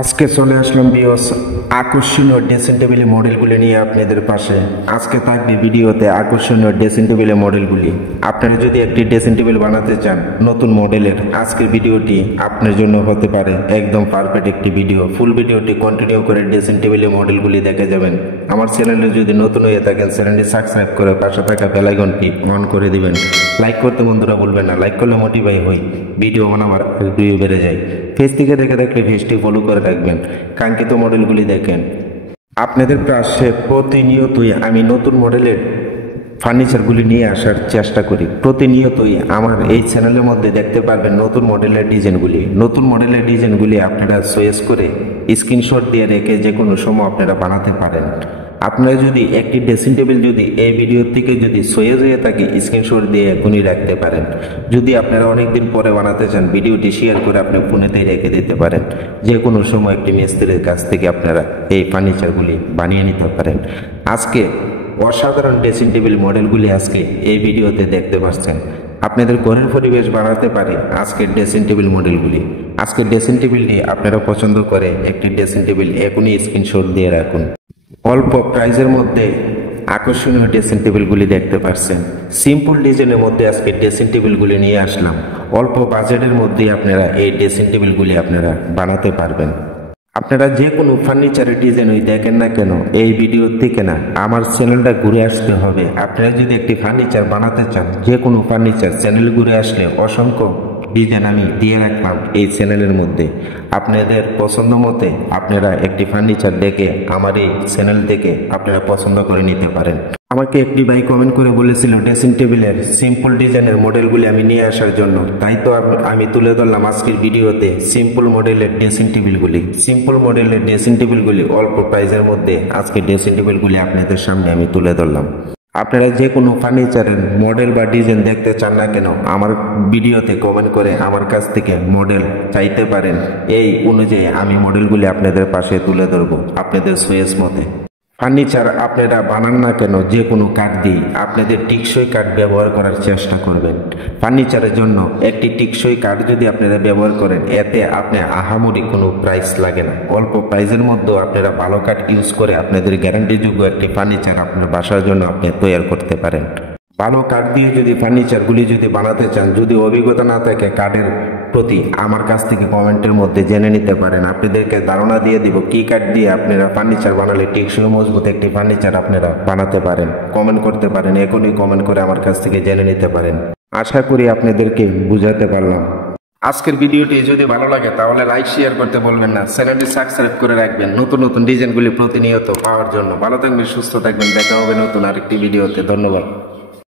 আজকে চলে আসলাম ভিউয়ার্স আকর্ষণীয় ড্রেসিং টেবিলের মডেলগুলি নিয়ে আপনাদের পাশে। আজকে থাকবে ভিডিওতে আকর্ষণীয় ড্রেসিং টেবিলের মডেলগুলি। আপনারা যদি একটি ড্রেসিং টেবিল বানাতে চান নতুন মডেলের, আজকের ভিডিওটি আপনার জন্য হতে পারে একদম পারফেক্ট একটি ভিডিও। ফুল ভিডিওটি কন্টিনিউ করে ড্রেসিং টেবিলের মডেলগুলি দেখে যাবেন। আমার চ্যানেলে যদি নতুন হয়ে থাকেন চ্যানেলটি সাবস্ক্রাইব করে পাশে থাকা বেল আইকনটি অন করে দিবেন। লাইক করতে বন্ধুরা ভুলবেন না, লাইক করলে মোটিভাই হই, ভিডিও বানাবার ভিউ বেড়ে যায়। ফেস থেকে দেখে থাকলে পেজটি ফলো করে রাখবেন, কাঙ্ক্ষিত মডেলগুলি দেখেন। আপনাদের পাশে প্রতিনিয়তই আমি নতুন মডেলের ফার্নিচারগুলি নিয়ে আসার চেষ্টা করি। প্রতিনিয়তই আমার এই চ্যানেলের মধ্যে দেখতে পারবেন নতুন মডেলের ডিজাইনগুলি আপনারা চয়েস করে স্ক্রিনশট দিয়ে রেখে যে কোনো সময় আপনারা বানাতে পারেন। আপনারা যদি একটি ড্রেসিং টেবিল যদি এই ভিডিও থেকে যদি চয়েস হয়ে থাকে স্ক্রিনশট দিয়ে এখনই রাখতে পারেন। যদি আপনারা অনেকদিন পরে বানাতে চান ভিডিওটি শেয়ার করে আপনি ফোনেতেই রেখে দিতে পারেন। যে কোনো সময় একটি মিস্ত্রির কাছ থেকে আপনারা এই ফার্নিচারগুলি বানিয়ে নিতে পারেন। আজকে অসাধারণ ড্রেসিং টেবিল মডেলগুলি আজকে এই ভিডিওতে দেখতে পাচ্ছেন। আপনাদের ঘরের পরিবেশ বানাতে পারে আজকের ড্রেসিং টেবিল মডেলগুলি। আজকের ড্রেসিং টেবিলটি আপনারা পছন্দ করে একটি ড্রেসিং টেবিল এখনই স্ক্রিনশট দিয়ে রাখুন। অল্প প্রাইজের মধ্যে আকর্ষণীয় ড্রেসিং টেবিলগুলি দেখতে পাচ্ছেন। সিম্পল ডিজাইনের মধ্যে আজকে ড্রেসিং টেবিলগুলি নিয়ে আসলাম। অল্প বাজেটের মধ্যে আপনারা এই ড্রেসিং টেবিলগুলি আপনারা বানাতে পারবেন। আপনারা যে কোনো ফার্নিচারের ডিজাইন দেখেন না কেন এই ভিডিও থেকে না আমার চ্যানেলটা ঘুরে আসতে হবে। আপনারা যদি একটি ফার্নিচার বানাতে চান যে কোনো ফার্নিচার চ্যানেল ঘুরে আসলে অসংখ্য ডিজাইন আমি দিয়ে রাখলাম এই চ্যানেলের মধ্যে। আপনাদের পছন্দ মতে আপনারা একটি ফার্নিচার দেখে আমার এই চ্যানেল থেকে আপনারা পছন্দ করে নিতে পারেন। আমাকে একটি ভাই কমেন্ট করে বলেছিল ড্রেসিং টেবিলের সিম্পল ডিজাইনের মডেলগুলি আমি নিয়ে আসার জন্য, তাই তো আমি তুলে ধরলাম আজকের ভিডিওতে সিম্পল মডেলের ড্রেসিং টেবিলগুলি অল্প প্রাইসের মধ্যে আজকে ড্রেসিং টেবিলগুলি আপনাদের সামনে আমি তুলে ধরলাম। আপনারা যে কোনো ফার্নিচারের মডেল বা ডিজাইন দেখতে চান না কেন আমার ভিডিওতে কমেন্ট করে আমার কাছ থেকে মডেল চাইতে পারেন। এই অনুযায়ী আমি মডেলগুলি আপনাদের পাশে তুলে ধরবো আপনাদের চয়েস মতে। ফার্নিচার আপনারা বানান না কেন যে কোনো কাঠ দিয়ে আপনাদের টিকসই কাঠ ব্যবহার করার চেষ্টা করবেন। ফার্নিচারের জন্য একটি টিকসই কাঠ যদি আপনারা ব্যবহার করেন এতে আপনি আহামরি কোনো প্রাইস লাগে না। অল্প প্রাইসের মধ্যেও আপনারা ভালো কাঠ ইউজ করে আপনাদের গ্যারান্টিযোগ্য একটি ফার্নিচার আপনার বাসার জন্য আপনি তৈরি করতে পারেন। ভালো কাঠ দিয়ে যদি ফার্নিচারগুলি যদি বানাতে চান, যদি অভিজ্ঞতা না থাকে কাঠের প্রতি আমার কাছ থেকে কমেন্টের মধ্যে জেনে নিতে পারেন। আপনাদেরকে ধারণা দিয়ে দিব কি কাঠ দিয়ে আপনারা ফার্নিচার বানালে টেকসই মজবুত একটি ফার্নিচার আপনারা বানাতে পারেন। কমেন্ট করতে পারেন, এখনই কমেন্ট করে আমার কাছ থেকে জেনে নিতে পারেন। আশা করি আপনাদেরকে বুঝাতে পারলাম। আজকের ভিডিওটি যদি ভালো লাগে তাহলে লাইক শেয়ার করতে বলবেন না, চ্যানেলটি সাবস্ক্রাইব করে রাখবেন নতুন নতুন ডিজাইনগুলি প্রতিনিয়ত পাওয়ার জন্য। ভালো থাকবেন, সুস্থ থাকবেন, দেখা হবে নতুন আরেকটি ভিডিওতে। ধন্যবাদ।